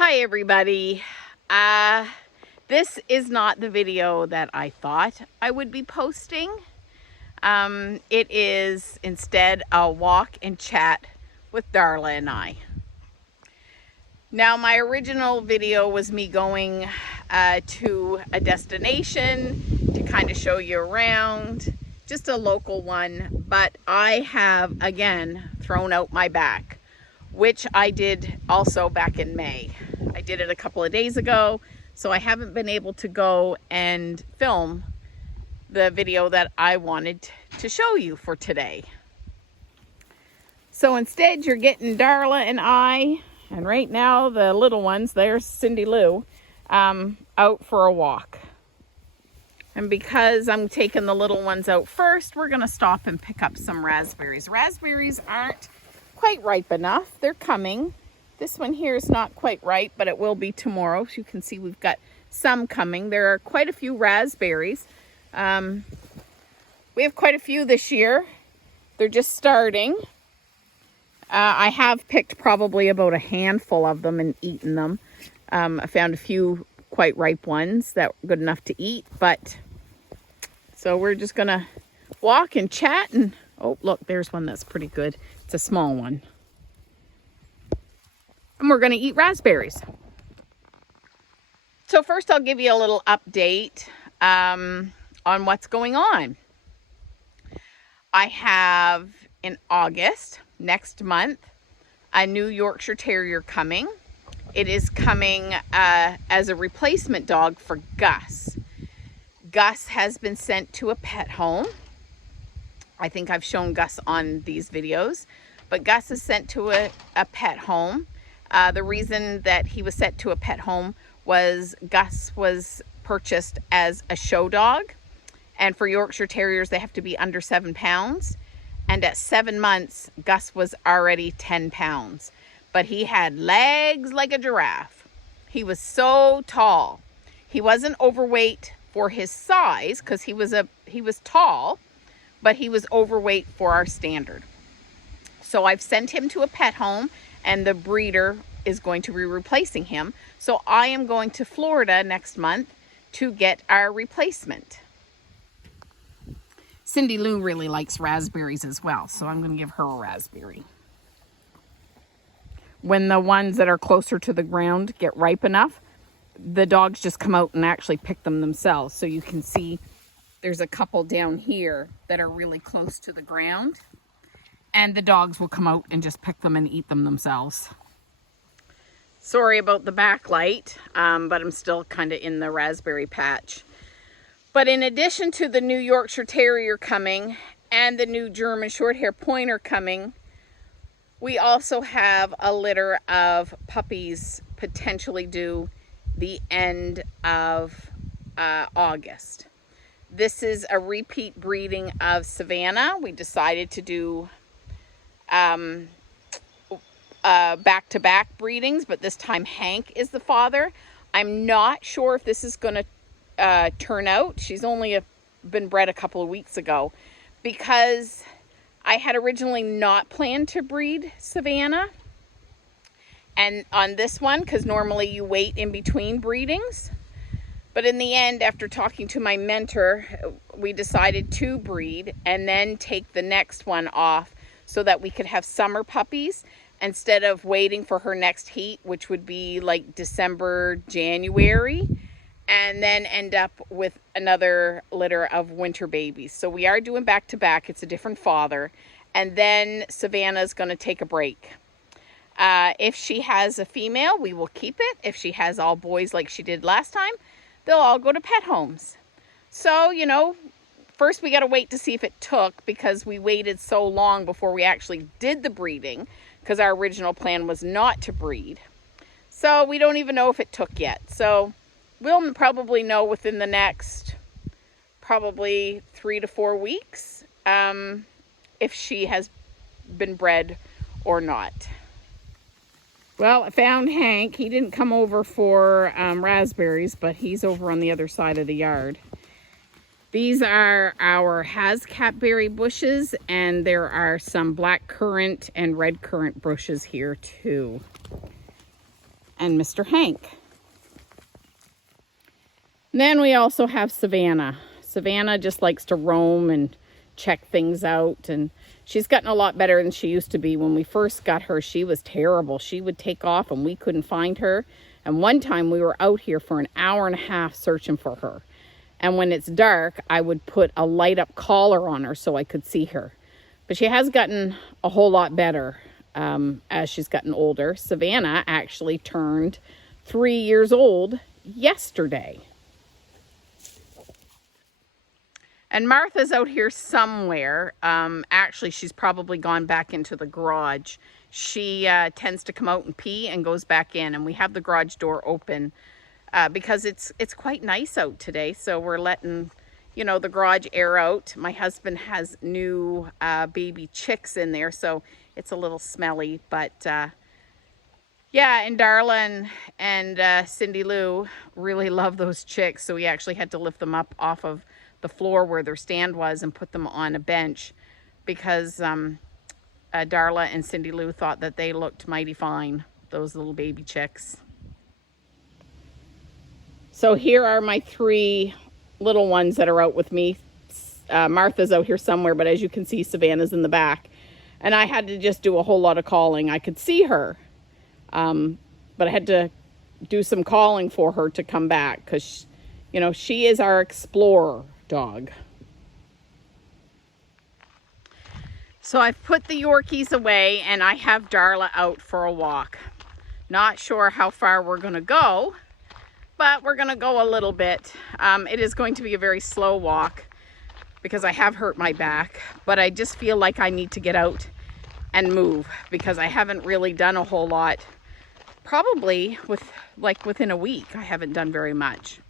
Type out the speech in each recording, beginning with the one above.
Hi everybody. This is not the video that I thought I would be posting. It is instead a walk and chat with Darla and I. Now my original video was me going to a destination to kind of show you around, just a local one, but I have again thrown out my back, which I did also back in May. I did it a couple of days ago, so I haven't been able to go and film the video that I wanted to show you for today. So instead you're getting Darla and I, and right now the little ones, there's Cindy Lou, out for a walk. And because I'm taking the little ones out first, we're gonna stop and pick up some raspberries. Raspberries aren't quite ripe enough. They're coming. This one here is not quite ripe, but it will be tomorrow. As you can see, we've got some coming. There are quite a few raspberries. We have quite a few this year. They're just starting. I have picked probably about a handful of them and eaten them. I found a few quite ripe ones that were good enough to eat, but so we're just gonna walk and chat and oh, look, there's one that's pretty good. It's a small one. And we're going to eat raspberries. So first I'll give you a little update on what's going on. I have in August, next month, a new Yorkshire Terrier coming. It is coming as a replacement dog for Gus. Gus has been sent to a pet home. I think I've shown Gus on these videos, but Gus is sent to a pet home. The reason that he was sent to a pet home was Gus was purchased as a show dog, and for Yorkshire Terriers they have to be under 7 pounds, and at 7 months Gus was already 10 pounds, but he had legs like a giraffe. He was so tall. He wasn't overweight for his size because he was tall, but he was overweight for our standard. So I've sent him to a pet home and the breeder is going to be replacing him. So I am going to Florida next month to get our replacement. Cindy Lou really likes raspberries as well, so I'm going to give her a raspberry. When the ones that are closer to the ground get ripe enough, the dogs just come out and actually pick them themselves. So you can see there's a couple down here that are really close to the ground, and the dogs will come out and just pick them and eat them themselves. Sorry about the backlight, but I'm still kind of in the raspberry patch. But in addition to the new Yorkshire Terrier coming and the new German Shorthaired Pointer coming, we also have a litter of puppies potentially due the end of August. This is a repeat breeding of Savannah. We decided to do back-to-back breedings, but this time Hank is the father. I'm not sure if this is going to turn out. She's only been bred a couple of weeks ago, because I had originally not planned to breed Savannah. And on this one, because normally you wait in between breedings. But in the end, after talking to my mentor, we decided to breed and then take the next one off so that we could have summer puppies instead of waiting for her next heat, which would be like December, January, and then end up with another litter of winter babies. So we are doing back to back. It's a different father. And then Savannah's going to take a break. If she has a female, we will keep it. If she has all boys like she did last time, they'll all go to pet homes. So, you know, first we got to wait to see if it took, because we waited so long before we actually did the breeding, because our original plan was not to breed. So we don't even know if it took yet. So we'll probably know within the next probably 3 to 4 weeks if she has been bred or not. Well, I found Hank. He didn't come over for raspberries, but he's over on the other side of the yard. These are our hascapberry bushes, and there are some black currant and red currant bushes here too. and Mr. Hank. And then we also have Savannah. Savannah just likes to roam and check things out, and she's gotten a lot better than she used to be. When we first got her, she was terrible. She would take off and we couldn't find her. And one time we were out here for an hour and a half searching for her. And when it's dark, I would put a light up collar on her so I could see her. But she has gotten a whole lot better as she's gotten older. Savannah actually turned 3 years old yesterday. And Martha's out here somewhere. Actually, she's probably gone back into the garage. She tends to come out and pee and goes back in. And we have the garage door open because it's quite nice out today. So we're letting, you know, the garage air out. My husband has new baby chicks in there, so it's a little smelly. But yeah, and Darla and Cindy Lou really love those chicks. So we actually had to lift them up off of the floor where their stand was and put them on a bench because Darla and Cindy Lou thought that they looked mighty fine, those little baby chicks. So here are my 3 little ones that are out with me. Martha's out here somewhere, but as you can see, Savannah's in the back. And I had to just do a whole lot of calling. I could see her, but I had to do some calling for her to come back because, you know, she is our explorer dog. So I've put the Yorkies away and I have Darla out for a walk. Not sure how far we're going to go, but we're going to go a little bit. It is going to be a very slow walk because I have hurt my back, but I just feel like I need to get out and move because I haven't really done a whole lot. Probably within a week, I haven't done very much.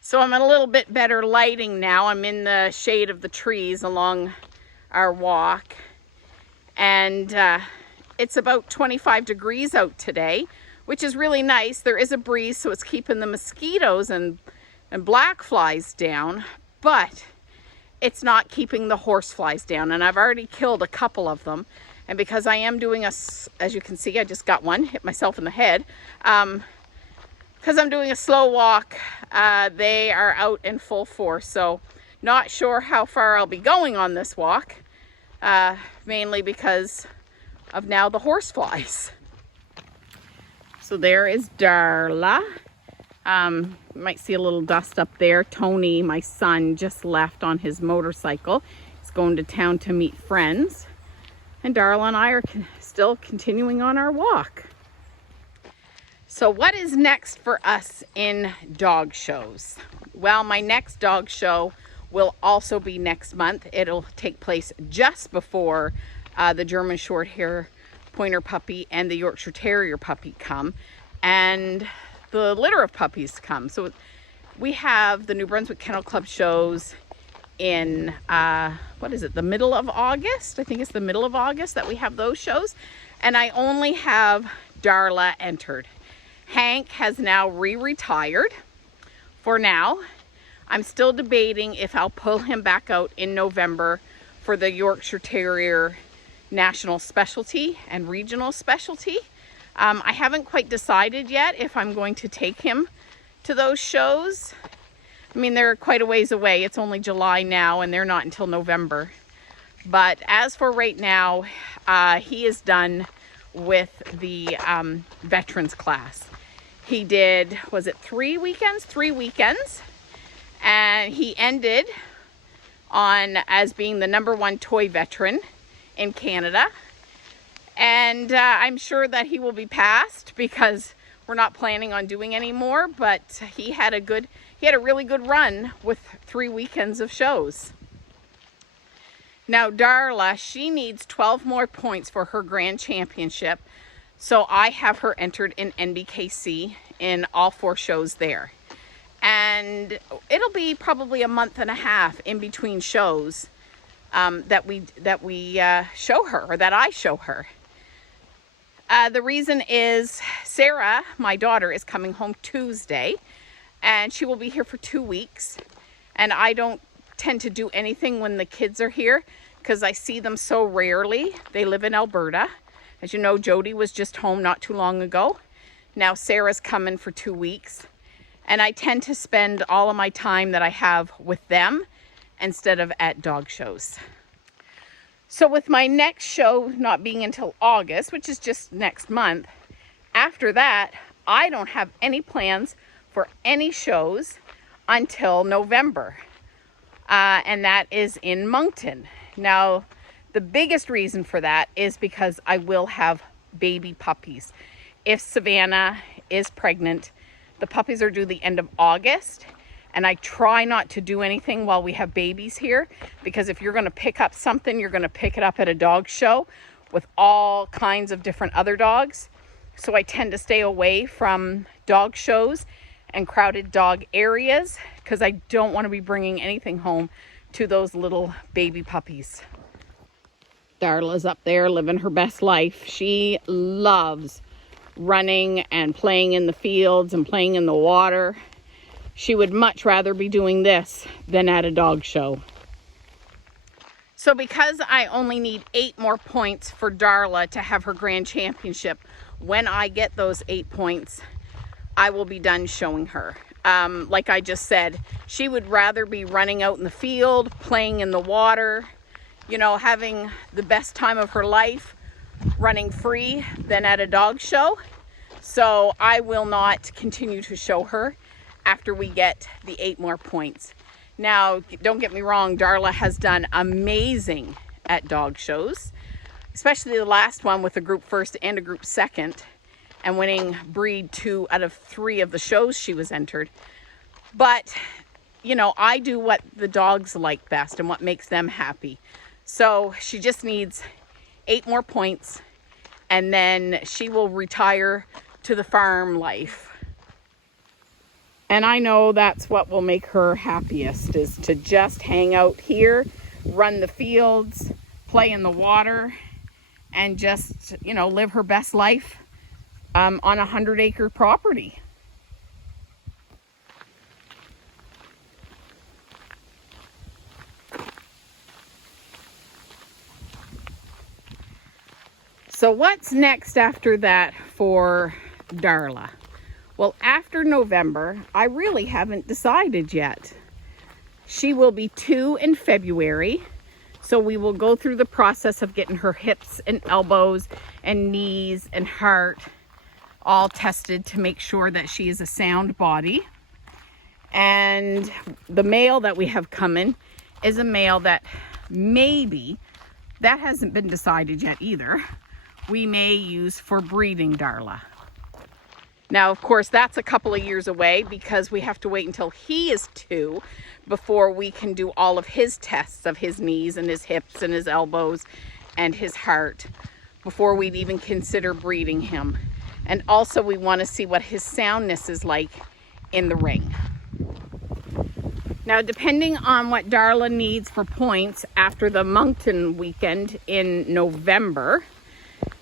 So I'm in a little bit better lighting now. I'm in the shade of the trees along our walk. And it's about 25 degrees out today, which is really nice. There is a breeze, so it's keeping the mosquitoes and black flies down, but it's not keeping the horse flies down. And I've already killed a couple of them. And because I am doing as you can see, I just got one, hit myself in the head. Because I'm doing a slow walk, they are out in full force. So not sure how far I'll be going on this walk, mainly because of now the horse flies. So there is Darla. You might see a little dust up there. Tony, my son, just left on his motorcycle. He's going to town to meet friends. And Darla and I are still continuing on our walk. So what is next for us in dog shows? Well, my next dog show will also be next month. It'll take place just before the German Shorthaired Pointer puppy and the Yorkshire Terrier puppy come, and the litter of puppies come. So we have the New Brunswick Kennel Club shows in, the middle of August? I think it's the middle of August that we have those shows. And I only have Darla entered. Hank has now retired for now. I'm still debating if I'll pull him back out in November for the Yorkshire Terrier National Specialty and Regional Specialty. I haven't quite decided yet if I'm going to take him to those shows. I mean, they're quite a ways away. It's only July now and they're not until November. But as for right now, he is done with the veterans class. He did, was it 3 weekends? 3 weekends. And he ended on as being the #1 toy veteran in Canada. And I'm sure that he will be passed because we're not planning on doing any more, but he had a really good run with 3 weekends of shows. Now Darla, she needs 12 more points for her grand championship. So I have her entered in NBKC in all 4 shows there. And it'll be probably a month and a half in between shows that we show her, or that I show her. The reason is Sarah, my daughter, is coming home Tuesday, and she will be here for 2 weeks. And I don't tend to do anything when the kids are here because I see them so rarely. They live in Alberta. As you know, Jody was just home not too long ago. Now Sarah's coming for 2 weeks, and I tend to spend all of my time that I have with them instead of at dog shows. So with my next show not being until August, which is just next month, after that, I don't have any plans for any shows until November. And that is in Moncton. Now, the biggest reason for that is because I will have baby puppies. If Savannah is pregnant, the puppies are due the end of August. And I try not to do anything while we have babies here, because if you're going to pick up something, you're going to pick it up at a dog show with all kinds of different other dogs. So I tend to stay away from dog shows and crowded dog areas because I don't want to be bringing anything home to those little baby puppies. Darla's up there living her best life. She loves running and playing in the fields and playing in the water. She would much rather be doing this than at a dog show. So because I only need 8 more points for Darla to have her grand championship, when I get those 8 points, I will be done showing her. Like I just said, she would rather be running out in the field, playing in the water, you know, having the best time of her life, running free, than at a dog show. So I will not continue to show her after we get the 8 more points. Now, don't get me wrong, Darla has done amazing at dog shows, especially the last one with a group first and a group second, and winning breed 2 out of 3 of the shows she was entered. But, you know, I do what the dogs like best and what makes them happy. So she just needs 8 more points, and then she will retire to the farm life. And I know that's what will make her happiest, is to just hang out here, run the fields, play in the water, and just, you know, live her best life on a 100-acre property. So what's next after that for Darla? Well, after November, I really haven't decided yet. She will be 2 in February, so we will go through the process of getting her hips and elbows and knees and heart all tested to make sure that she is a sound body. And the male that we have coming is a male that maybe, that hasn't been decided yet either, we may use for breeding Darla. Now, of course, that's a couple of years away because we have to wait until he is 2 before we can do all of his tests of his knees and his hips and his elbows and his heart before we'd even consider breeding him. And also we want to see what his soundness is like in the ring. Now, depending on what Darla needs for points after the Moncton weekend in November,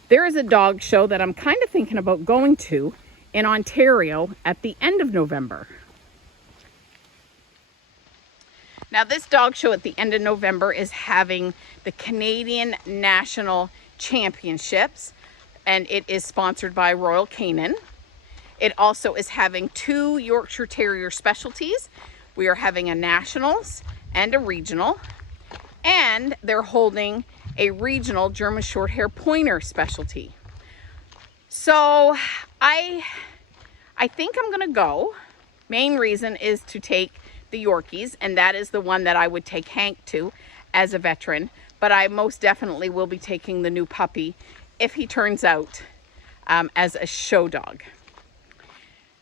there is a dog show that I'm kind of thinking about going to in Ontario at the end of November. Now, this dog show at the end of November is having the Canadian National Championships, and it is sponsored by Royal Canin. It also is having 2 Yorkshire Terrier specialties. We are having a nationals and a regional, and they're holding a regional German Shorthaired Pointer specialty. So I think I'm gonna go. Main reason is to take the Yorkies, and that is the one that I would take Hank to as a veteran, but I most definitely will be taking the new puppy if he turns out as a show dog.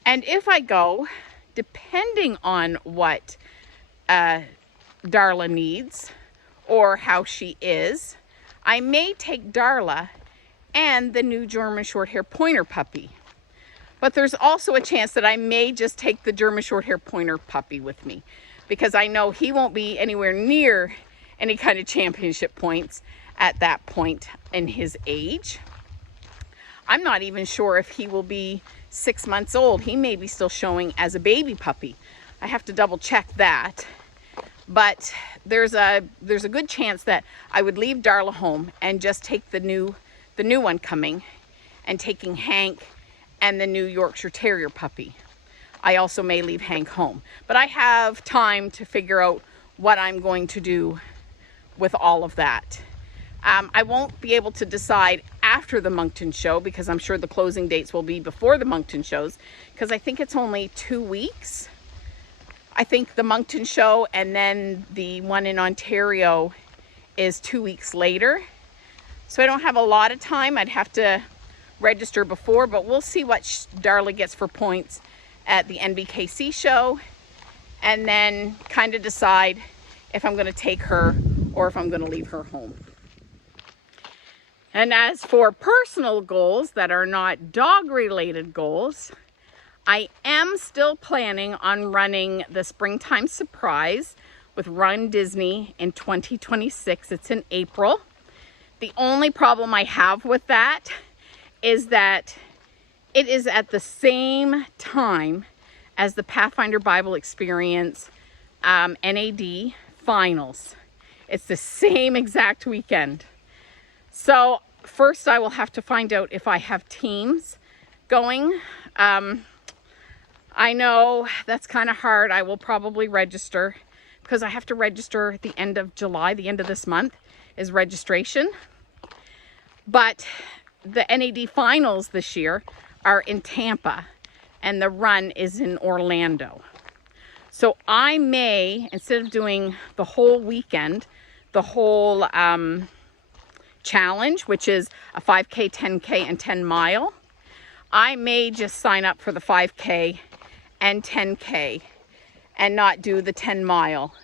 And if I go, depending on what Darla needs or how she is, I may take Darla and the new German Shorthaired Pointer puppy. But there's also a chance that I may just take the German Shorthaired Pointer puppy with me, because I know he won't be anywhere near any kind of championship points at that point in his age. I'm not even sure if he will be 6 months old. He may be still showing as a baby puppy. I have to double check that. But there's a good chance that I would leave Darla home and just take the new one coming, and taking Hank and the new Yorkshire Terrier puppy. I also may leave Hank home, but I have time to figure out what I'm going to do with all of that. I won't be able to decide after the Moncton show, because I'm sure the closing dates will be before the Moncton shows, because I think it's only 2 weeks. I think the Moncton show and then the one in Ontario is 2 weeks later. So I don't have a lot of time. I'd have to register before, but we'll see what Darla gets for points at the NBKC show, and then kind of decide if I'm going to take her or if I'm going to leave her home. And as for personal goals that are not dog-related goals, I am still planning on running the Springtime Surprise with Run Disney in 2026. It's in April. The only problem I have with that is that it is at the same time as the Pathfinder Bible Experience NAD finals. It's the same exact weekend. So first I will have to find out if I have teams going. I know that's kind of hard. I will probably register, because I have to register at the end of July. The end of this month is registration. But the NAD finals this year are in Tampa and the run is in Orlando. So I may, instead of doing the whole weekend, the whole challenge, which is a 5K, 10K, and 10 mile, I may just sign up for the 5K and 10K and not do the 10 mile,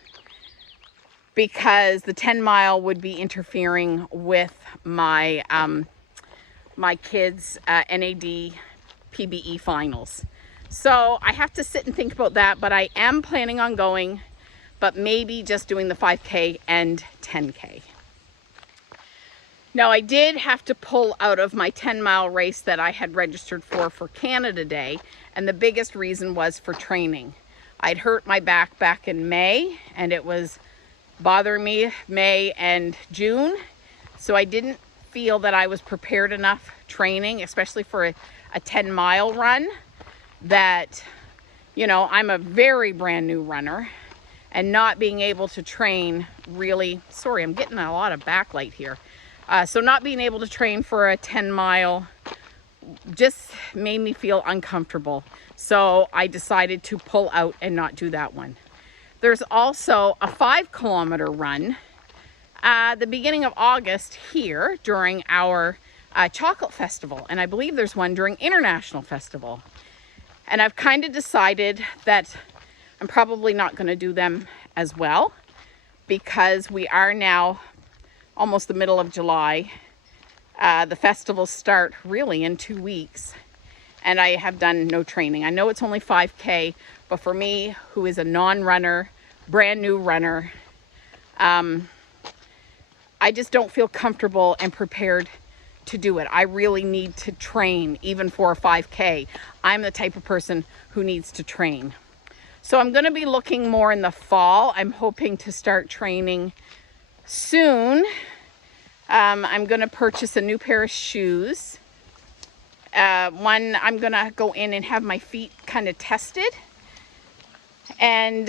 because the 10 mile would be interfering with my my kids' NAD PBE finals. So I have to sit and think about that, but I am planning on going, but maybe just doing the 5K and 10K. Now I did have to pull out of my 10-mile race that I had registered for Canada Day, and the biggest reason was for training. I'd hurt my back in May, and it was bothering me May and June, so I didn't feel that I was prepared enough training, especially for a 10-mile run, that, you know, I'm a very brand new runner, and not being able to train really, sorry, I'm getting a lot of backlight here. So not being able to train for a 10-mile just made me feel uncomfortable. So I decided to pull out and not do that one. There's also a 5-kilometer run the beginning of August here during our chocolate festival. And I believe there's one during International Festival. And I've kind of decided that I'm probably not going to do them as well, because we are now almost the middle of July. The festivals start really in 2 weeks, and I have done no training. I know it's only 5K, but for me, who is a non-runner, brand new runner, I just don't feel comfortable and prepared to do it. I really need to train, even for a 5K. I'm the type of person who needs to train. So I'm going to be looking more in the fall. I'm hoping to start training soon. I'm going to purchase a new pair of shoes. One, I'm going to go in and have my feet kind of tested, and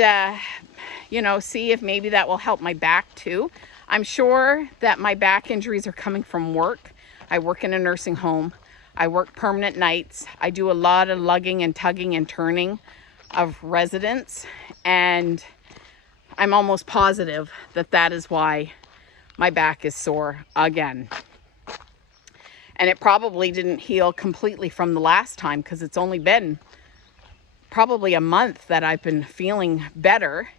you know, see if maybe that will help my back too. I'm sure that my back injuries are coming from work. I work in a nursing home. I work permanent nights. I do a lot of lugging and tugging and turning of residents, and I'm almost positive that that is why my back is sore again. And it probably didn't heal completely from the last time, because it's only been probably a month that I've been feeling better,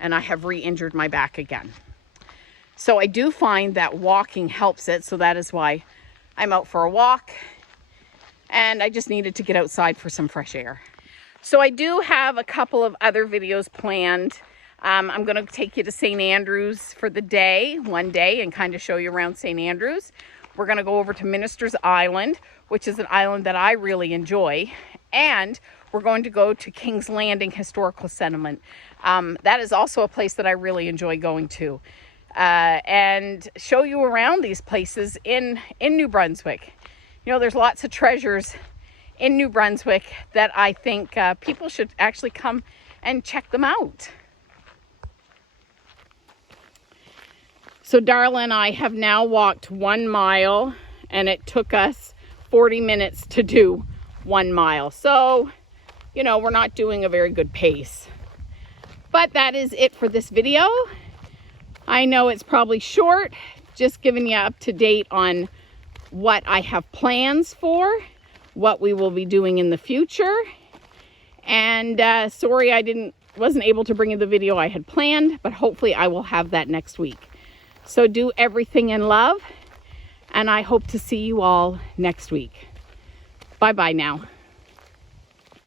and I have re-injured my back again. So I do find that walking helps it, so that is why I'm out for a walk, and I just needed to get outside for some fresh air. So I do have a couple of other videos planned. I'm going to take you to St. Andrews for the day, one day, and kind of show you around St. Andrews. We're going to go over to Minister's Island, which is an island that I really enjoy, and we're going to go to King's Landing Historical Settlement. That is also a place that I really enjoy going to, and show you around these places in New Brunswick. You know, there's lots of treasures in New Brunswick that I think people should actually come and check them out. So Darla and I have now walked 1 mile, and it took us 40 minutes to do 1 mile. So, you know, we're not doing a very good pace. But that is it for this video. I know it's probably short, just giving you up to date on what I have plans for, what we will be doing in the future. And sorry I wasn't able to bring you the video I had planned, but hopefully I will have that next week. So do everything in love, and I hope to see you all next week. Bye-bye now.